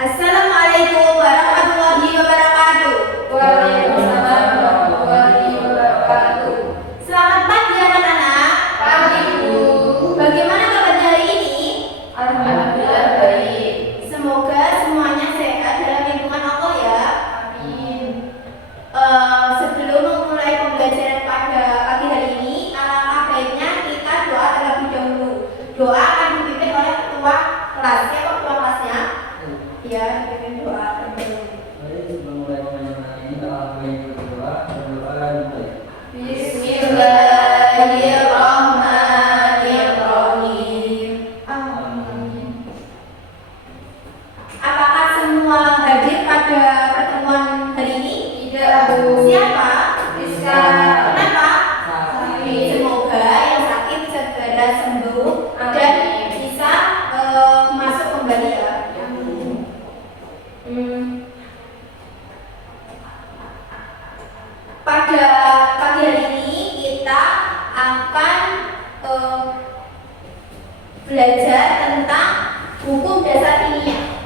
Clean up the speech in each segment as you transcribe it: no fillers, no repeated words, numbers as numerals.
Assalamualaikum warahmatullahi wabarakatuh. Waalaikumsalam warahmatullahi wabarakatuh. Selamat pagi anak-anak. Pagi, Bu. Bagaimana kabarnya hari ini? Alhamdulillah baik. Semoga semuanya sehat dalam lindungan Allah ya. Amin. Sebelum memulai pembelajaran pada pagi hari ini, alangkah baiknya kita doa terlebih dahulu. Doa akan dipimpin oleh ketua kelas. Siapa ketua kelasnya? Ya, dipimpin doa terlebih dahulu. Baik, sebelum mulai pembelajaran ini, alangkah baik berdoa dan doa dimulai. Bismillahirrahmanirrahim. Amin. Apakah semua hadir pada pertemuan hari ini? Tidak, Bu. Siapa? Bisa. Kenapa? Sakit. Semoga yang sakit segera sembuh dan bisa masuk kembali ya. Pada pagi hari ini kita akan belajar tentang hukum dasar kimia.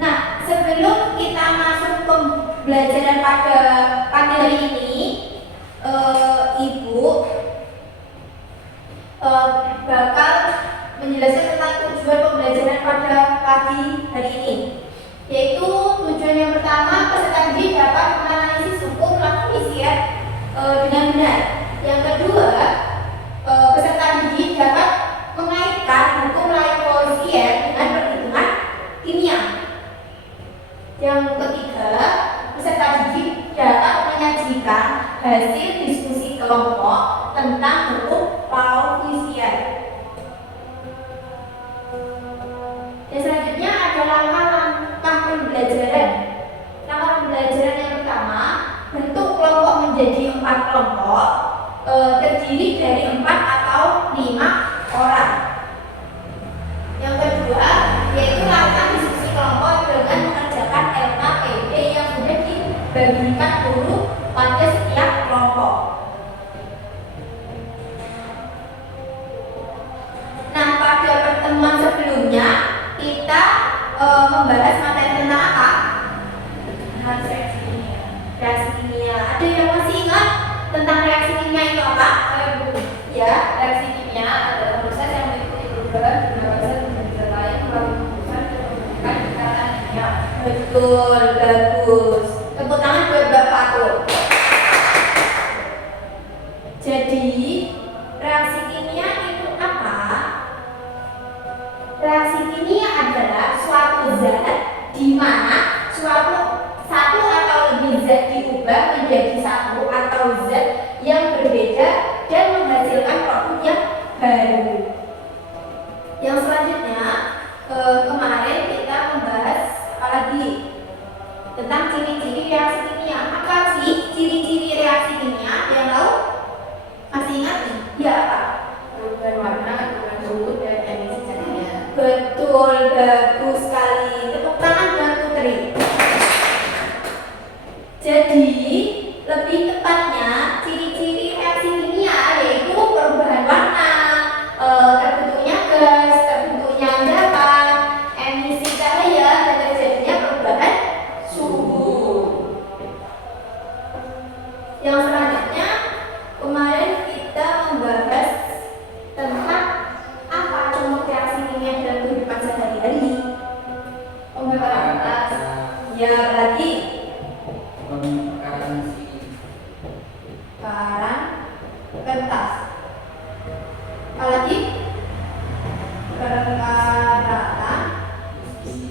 Nah, sebelum kita masuk pembelajaran pada pagi hari ini, Ibu bakal menjelaskan tentang tujuan pembelajaran pada pagi hari ini, yaitu tujuan yang pertama, peserta didik dapat menganalisis hukum Lavoisier dengan benar. Yang kedua, peserta didik dapat mengaitkan hukum Lavoisier dengan perhitungan kimia. Yang ketiga, peserta didik dapat menyajikan hasil diskusi kelompok tentang hukum Lavoisier. Dan selanjutnya ada langkah pembelajaran. Langkah pembelajaran yang pertama, bentuk kelompok menjadi 4 kelompok, terdiri dari 4 atau 5 orang. Yang kedua, yaitu langkah diskusi kelompok dengan mengerjakan LKPD yang sudah dibagikan dulu pada setiap kelompok. Nah, pada pertemuan sebelumnya kita membahas materi tentang apa? Reaksi kimia. Reaksi kimia. Ada yang masih ingat tentang reaksi kimia itu apa? Bu. Ya. Reaksi kimia adalah proses yang mengikuti perubahan beberapa zat dengan zat lain melalui pembukaan dan pembentukan ikatan kimia. Betul, bagus. Tepuk tangan buat Bapak tuh. Jadi, reaksi kimia itu apa? Reaksi kimia adalah suatu zat di mana satu atau lebih zat diubah menjadi satu atau zat yang berbeda dan menghasilkan produk yang baru. Yang selanjutnya, kemarin kita membahas apa lagi? Tentang ciri-ciri reaksi kimia. Apa sih ciri-ciri reaksi kimia? Ada yang tahu? Masih ingat nih? Ya apa? Perubahan warna, perubahan suhu, dan emisi zat kimia. Betul, bagus sekali. Tepuk tangan buat Putri. Jadi, lebih tepatnya ciri-ciri reaksi kimia yaitu perubahan warna, terbentuknya gas, terbentuknya endapan, emisi cahaya, dan terjadinya perubahan suhu. Yang selanjutnya, kemarin kita membahas tentang apa contoh reaksi kimia dalam kehidupan sehari-hari. Pembakaran kertas. Ya, lagi Pembakaran si barang kertas. Apalagi perkataan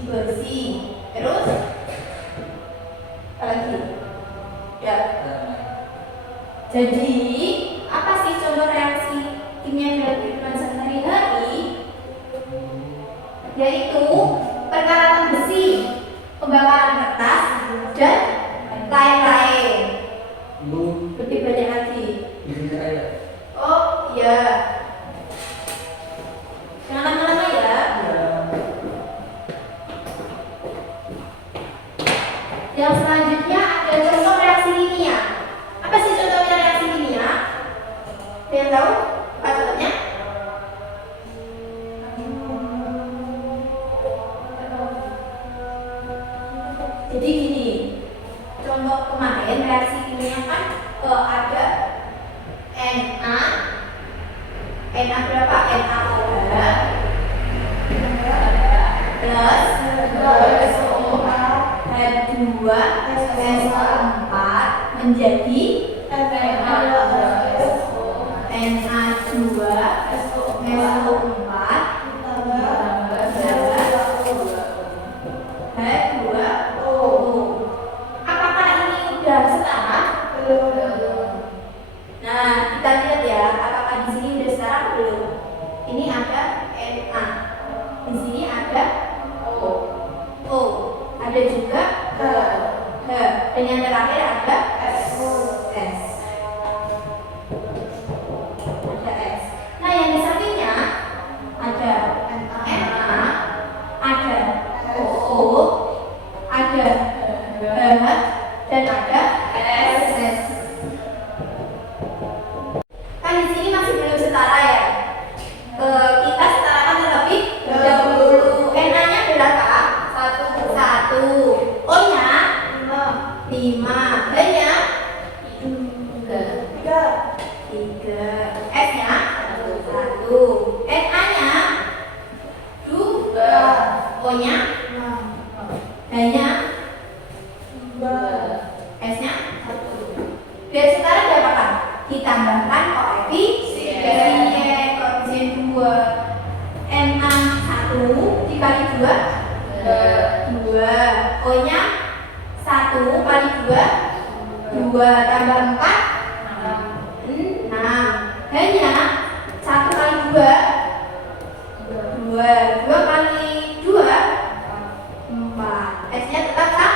bersih. Terus apalagi? Ya. Jadi apa sih contoh reaksi jenis ayat. Oh iya. Jangan lama-lama ya. Ya. Yang selanjutnya ada contoh reaksi kimia. Apa sih contohnya reaksi kimia? Ada yang tahu? Apa contohnya? Jadi gini, contoh kemarin reaksi kimia kan ada Na berapa? NaOH plus H2SO4 menjadi Na2SO4 H2O. Apakah ini udah setara? Nah, kita lihat ya, apakah di sini udah setara atau belum? Ini ada Na, di sini ada O, ada juga H, dan yang terakhir ada S. Ada S. Nah, yang di sampingnya ada Na, ada O, ada H, dan ada S. Kan di sini masih belum setara ya. Kita setarakan terlebih dahulu. Na-nya berapa? 1. O-nya 5. H-nya 3. S-nya 1. Na-nya 2. O-nya 6. H-nya 2. S-nya 1. Biar setara diapakan? Ditambahkan koefisien 2. Na 1 dikali 2 2. O-nya 1 kali 2 2 tambah 4 6. H-nya 1 kali 2 2 2 kali 2 4. S-nya tetap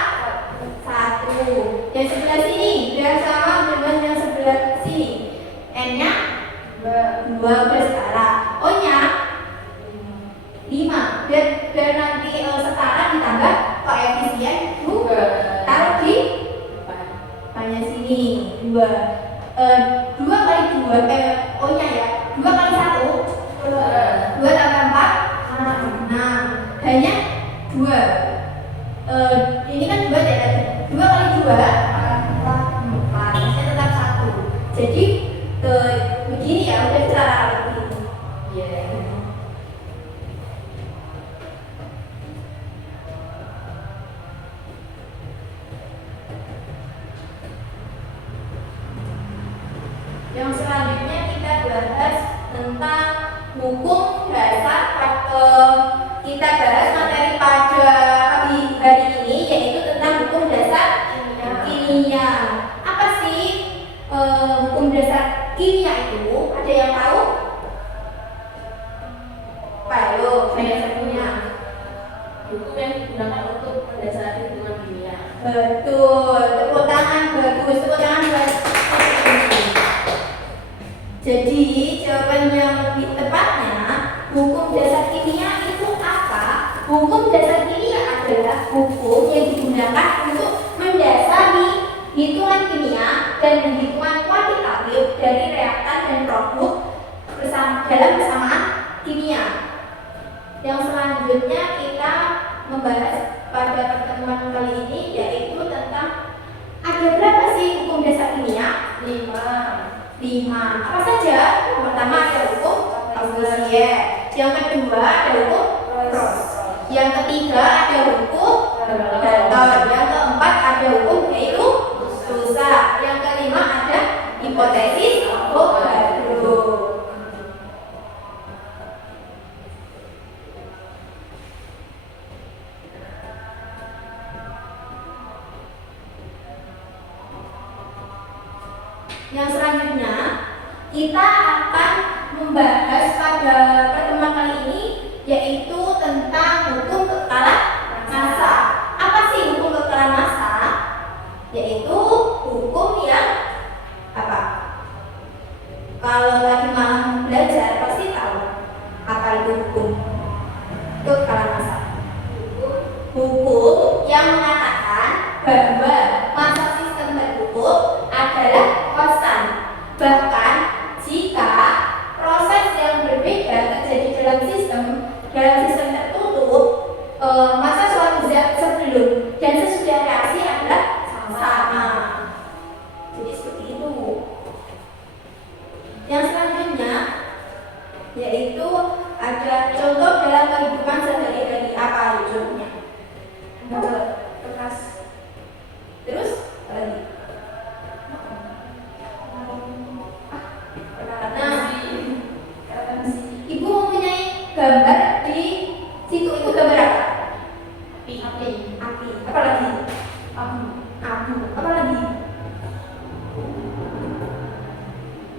1. Yang sebelah sini biar sama dengan yang sebelah sini. N-nya 2 udah setara. O-nya 5. Biar nanti setara ditambah koefisien 2. Taruh di depannya sini 2. 2 kali 2 O-nya ya 2 kali 1 2 tambah 4 6. H-nya 2. Ini kan 2 ya tadi. 2 kali 2 4. S-nya tetap 1. Jadi begini ya, udah setara begini. Yang selanjutnya kita bahas tentang hukum dasar. Kita bahas materi pada pagi hari ini yaitu tentang hukum dasar kimia. Apa sih hukum dasar kimia itu? Ada yang tahu? Ayo, dasar kimia. Hukum yang digunakan untuk mendasari hitungan kimia. Betul, tepuk tangan bagus, tepuk tangan bagus. Jadi jawaban yang lebih tepatnya, hukum dasar kimia itu apa? Hukum dasar kimia adalah hukum yang digunakan untuk mendasari hitungan kimia dan penghitungan kuantitatif dari reaktan dan produk dalam persamaan kimia. Yang selanjutnya kita membahas pada pertemuan kali ini yaitu tentang ada berapa sih hukum dasar kimia? 5. Apa saja? Yang pertama ada hukum koefisien, yang kedua ada hukum Gauss, yang ketiga ada hukum Dalton, yang keempat ada hukum Russell, yang kelima ada hipotesis Avogadro. Yang selanjutnya kita akan membahas pada pertemuan kali ini yaitu tentang hukum kekekalan massa. Apa sih hukum kekekalan massa? Yaitu hukum yang apa? kalau lagi malam belajar pasti tahu apa itu hukum. Itu kekalahan massa. Hukum yang mengatakan bahwa massa sistem tertutup adalah konstan. Bahkan jika proses yang berbeda terjadi dalam sistem tertutup, massa suatu zat sebelum dan sesudah reaksi adalah sama. Jadi seperti itu. Yang selanjutnya yaitu ada contoh dalam kehidupan sehari-hari. Apa contohnya? Kertas. Terus apa lagi? Ibu mempunyai gambar di situ, itu gambar apa? Api. Apa lagi? Abu. Apa lagi?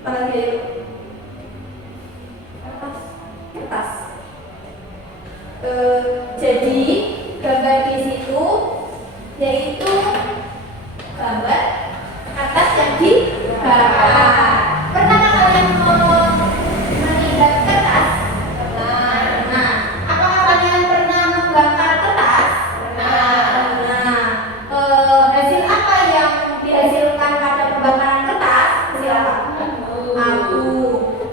Apa lagi? Kertas. Jadi gambar di situ yaitu gambar kertas yang dibakar. Pernah kalian melihat kertas? Nah, apakah kalian pernah membakar kertas? Hasil apa yang dihasilkan pada pembakaran kertas? Hasil apa? Abu.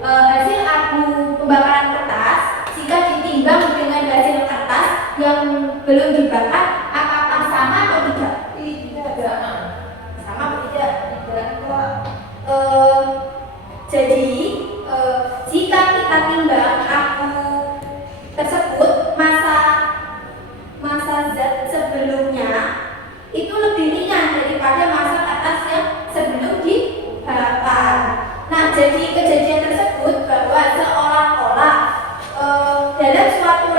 Hasil abu pembakaran kertas jika ditimbang dengan hasil kertas yang belum dibakar, apakah sama atau tidak? Tidak. Sama atau tidak? Tidak. Jadi jika kita timbang abu tersebut, massa zat sebelumnya itu lebih ringan daripada massa kertas yang sebelum dibakar. Nah, jadi kejadian tersebut bahwa seolah-olah dalam suatu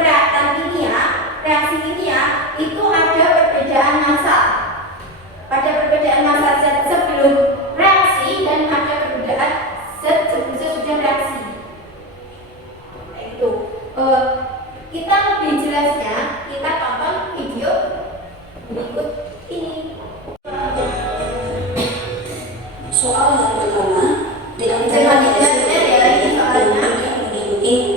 reaksi kimia itu ada perbedaan massa. Pada perbedaan massa zat sebelum reaksi dan ada perbedaan zat sesudah reaksi. Itu. Kita lebih jelasnya kita tonton video berikut ini. Soal yang pertama, di antara mengikuti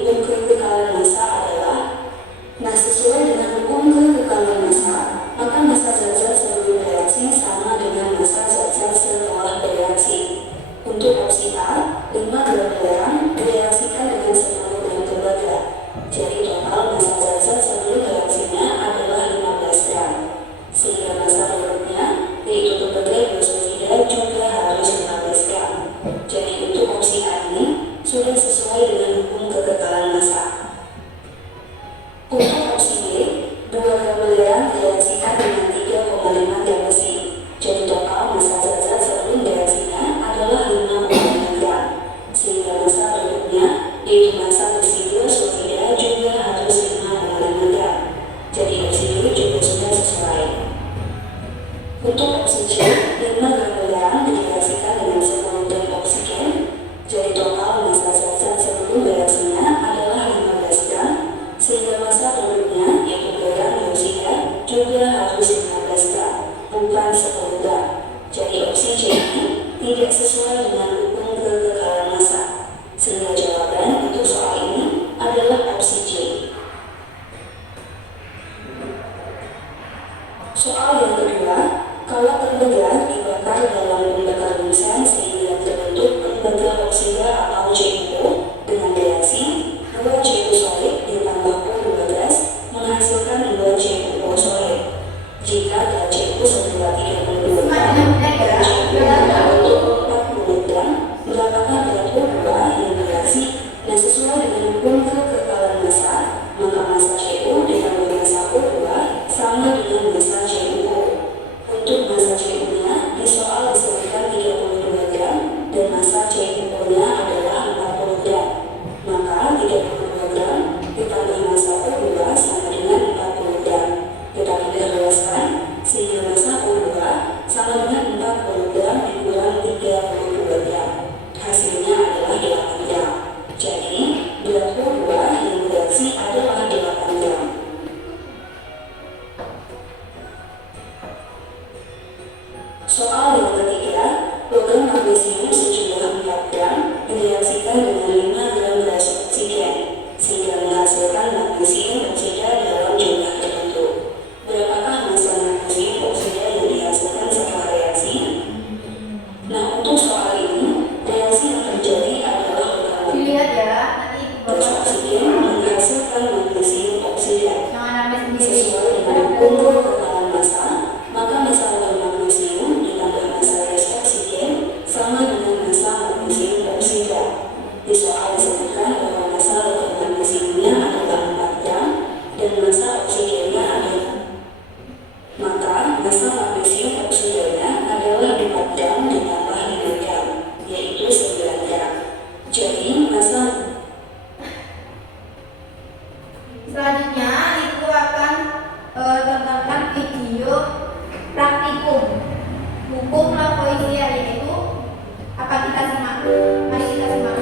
hukum kekekalan massa adalah, nah sesuai dengan hukum kekekalan massa, maka massa zat-zat sebelum reaksi sama dengan massa zat-zat setelah bereaksi. Untuk opsi A, 5 gram garam direaksikan dengan 10 gram tembaga. Jadi total massa zat-zat sebelum reaksinya adalah 15 gram. Sehingga massa produknya, yaitu tembaga glosida juga harus 15 gram. Jadi untuk opsi A ini sudah sesuai dengan hukum kekekalan massa. Untuk opsi B, 2 gram garam direaksikan dengan 3,5 gram besi. Jadi total massa zat-zat sebelum reaksinya adalah 5,5 gram. Sehingga massa produknya, yaitu massa besi glosida juga harus 5,5 gram. Jadi opsi B juga sudah sesuai. Untuk opsi C, 5 gram garam direaksikan dengan 10 gram oksigen. Jadi total massa zat-zat sebelum reaksinya adalah 15 gram. Sehingga massa produknya, yaitu garam glosida juga harus 15 gram, bukan 10 gram. Jadi opsi C ini tidak sesuai dengan hukum kekekalan massa. Sehingga jawaban untuk soal ini adalah opsi C. Soal yang kedua, kalau tembaga dibakar dalam pembakar bunsan sehingga terbentuk tembaga oksida atau CuO dengan reaksi 2 CuO solid ditambah O2 gas menghasilkan 2 CuO solid. Jika gas CuO seberat 32 gram dan CuO terbentuk 40 gram, berapakah berat O2 yang bereaksi? Dan sesuai dengan hukum kekekalan massa, maka massa CuO ditambah massa O2 sama dengan massa CuO. Untuk massa CuO-nya di soal disebutkan 32 gram dan massa CuO-nya adalah 40 gram. oksigen menghasilkan magnesium oksida. Jangan sampai sendiri. Sesuai dengan umur kekalan massa, maka massa oleh magnesium ditambah massa gas oksigen sama dengan massa magnesium oksida. Di soal disebutkan bahwa massa lokal magnesiumnya adalah 4 gram dan massa oksigennya adalah, maka massa magnesium oksidanya adalah 4 gram ditambah 5 gram, yaitu 9 gram. Jadi massa Selanjutnya Ibu akan tontonkan video praktikum hukum Lavoisier, yaitu akan kita simak. Mari kita simak.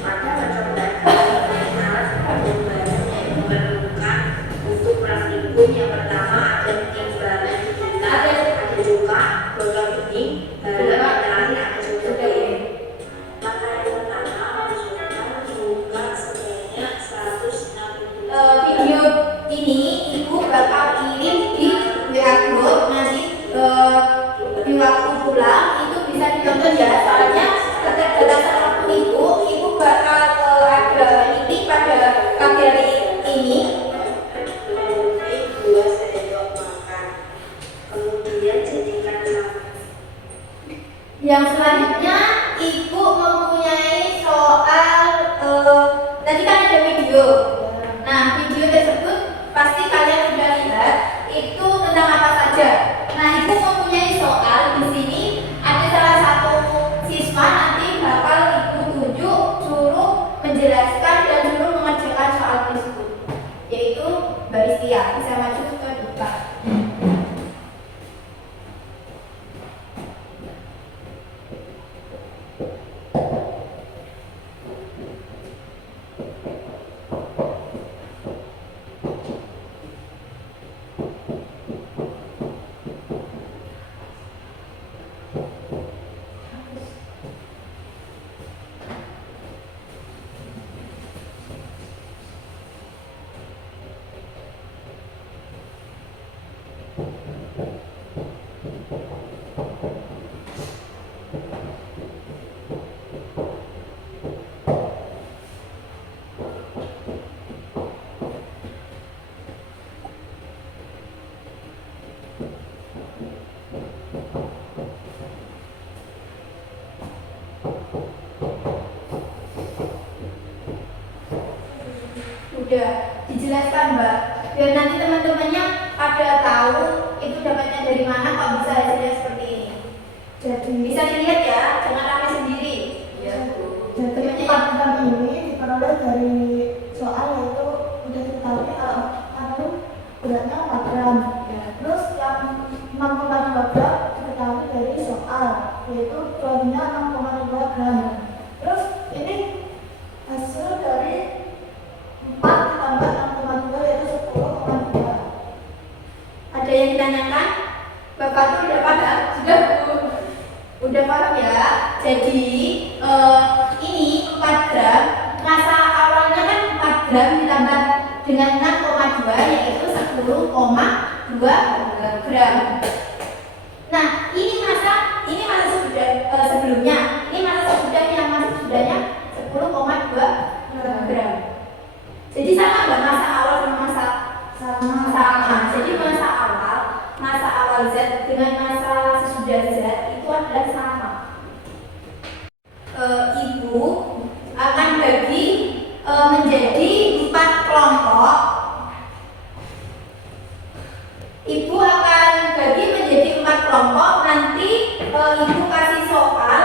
pada percobaan alat pembayaran yang diperlukan untuk praktikum yang pertama ada timbangan digital, ada juga botol bening, dan yang terakhir ada susu gaye. Maka yang pertama masukkan juga sebanyak 160 Video ini Ibu bakal kirim di WA group, nanti di waktu pulang itu bisa ditonton ya, soalnya keterbatasan waktu Ibu bakal ada meeting pada pagi hari ini. dua sendok makan. Kemudian jadikan Yang selanjutnya Ibu mempunyai soal, tadi kan ada video. Nah, video tersebut pasti kalian sudah lihat itu tentang apa saja. Nah, Ibu mempunyai soal di sini, ada salah satu siswa nanti bakal Ibu tunjuk, suruh menjelaskan dan suruh mengerjakan soal tersebut, yaitu Mbak Ristia. Bisa maju ke depan. Udah dijelaskan Mbak, biar nanti teman-temannya pada tahu itu dapatnya dari mana kok bisa hasilnya seperti ini. Jadi Bisa dilihat ya, jangan ramai sendiri. jadi patokan ini diperoleh dari soal, yaitu udah diketahui kalau anu beratnya 4 gram. Terus yang 6,2 gram diketahui dari soal, yaitu volume 6,2 gram. Terus ini hasil dari 4 tambah 6,2 yaitu 10,2. Ada yang ditanyakan? Bapak tuh udah paham? Sudah Bu? Udah paham ya? Jadi ini 4 gram, masa awalnya kan 4 gram ditambah dengan 6,2 yaitu 10,2 gram. Nah, ini masa sebelumnya, ini masa sesudahnya, masa sesudahnya 10,2 gram. Jadi sama nggak masa awal sama masa sama. Jadi masa awal Z dengan masa sesudah Z itu adalah sama. Ibu akan bagi menjadi 4 kelompok. Ibu akan bagi menjadi 4 kelompok. Nanti Ibu kasih soal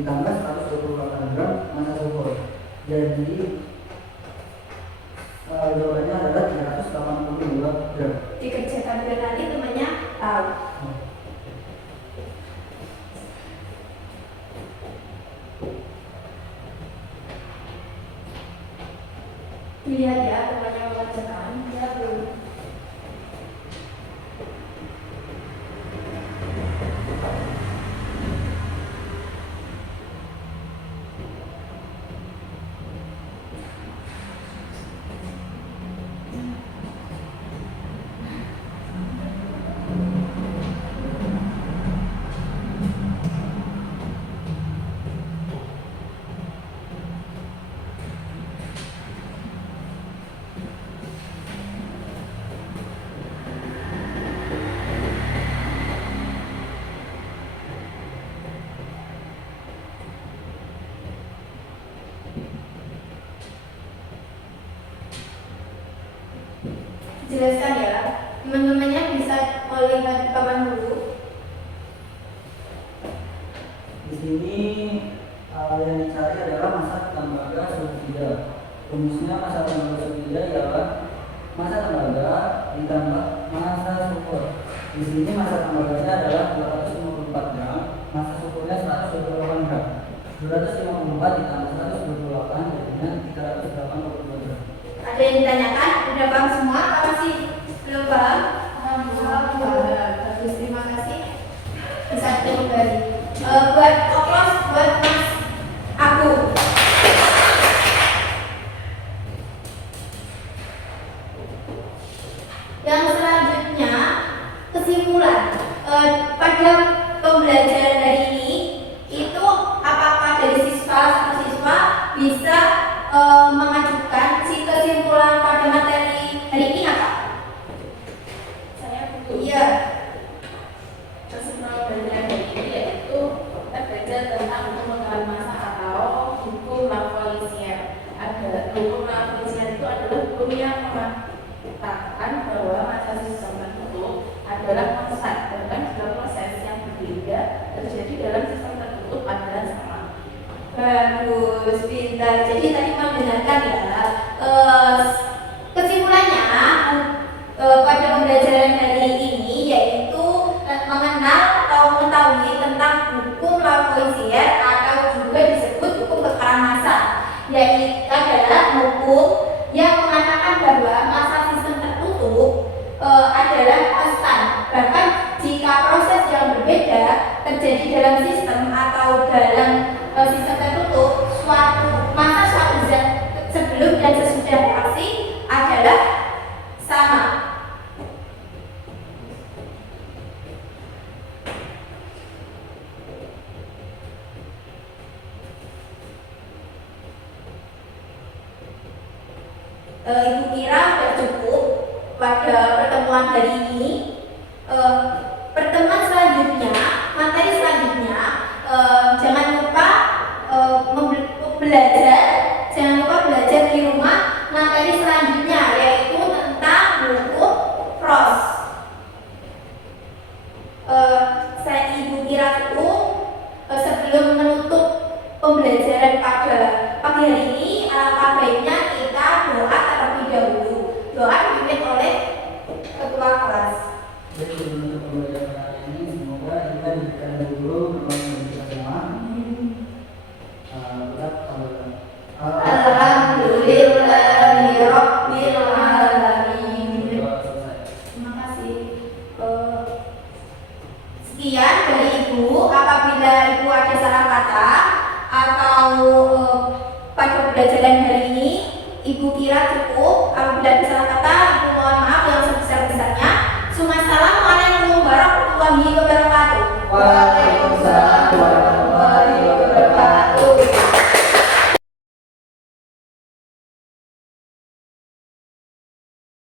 ditambah 128 gram massa sulfur. Jadi jawabannya adalah 382 gram. Dikerjakan biar nanti temannya tahu. Lihat ya temannya mengerjakan. Ya belum. Jelaskan ya, teman-temannya bisa melihat papan dulu. Di sini yang dicari adalah massa tembaga sulfida. Rumusnya massa tembaga sulfida ialah massa tembaga ditambah massa sulfur. Di sini massa tembaganya adalah 254 gram, massa sulfurnya 128 gram. 254 ditambah 128 jadinya 382 gram. Ada yang ditanyakan? Udah paham semua? Atau masih belum paham? Bagus, terima kasih. Bisa kembali. Buat oplos, buat Mas aku. Yang selanjutnya kesimpulan. Pada pembelajaran hari ini itu apakah dari siswa satu siswa bisa mengajukan si kesimpulan pada materi hari ini apa? Saya butuh. Iya. Kesimpulan belajar hari ini yaitu kita belajar tentang hukum pengetahuan massa atau hukum Lavoisier. Ada hukum Lavoisier itu adalah hukum yang mengatakan bahwa massa sistem tertutup adalah konstan, bahkan jika proses yang berbeda terjadi dalam sistem tertutup adalah sama. Bagus, pintar. Jadi tadi mendengarkan ya. Kesimpulannya pada pembelajaran hari ini yaitu mengenal atau mengetahui tentang hukum Lavoisier atau juga disebut hukum tekanan massa, yaitu adalah hukum yang mengatakan bahwa massa sistem tertutup adalah konstan. Bahkan jika proses yang berbeda terjadi dalam sistem atau dalam sistem tertutup, massa suatu zat sebelum dan sesudah reaksi adalah sama. Ibu kira sudah cukup pada pertemuan hari ini. Pertemuan selanjutnya, materi selanjutnya, jangan lupa belajar di rumah materi selanjutnya, yaitu tentang hukum Frost. Saya Ibu kira cukup. Sebelum menutup pembelajaran pada pagi hari ini, alangkah baiknya kita doa terlebih dahulu. Doa dipimpin oleh ketua kelas. Jadi untuk pembelajaran hari ini semoga kita diberikan dulu kembali kita semua. Alhamdulillahirabbil alamin. Terima kasih. Sekian dari Ibu. Apabila Ibu ada salah kata atau pada pembelajaran hari ini Ibu kira cukup, apabila ada salah kata Ibu mohon maaf yang sebesar-besarnya. Assalamualaikum warahmatullahi wabarakatuh.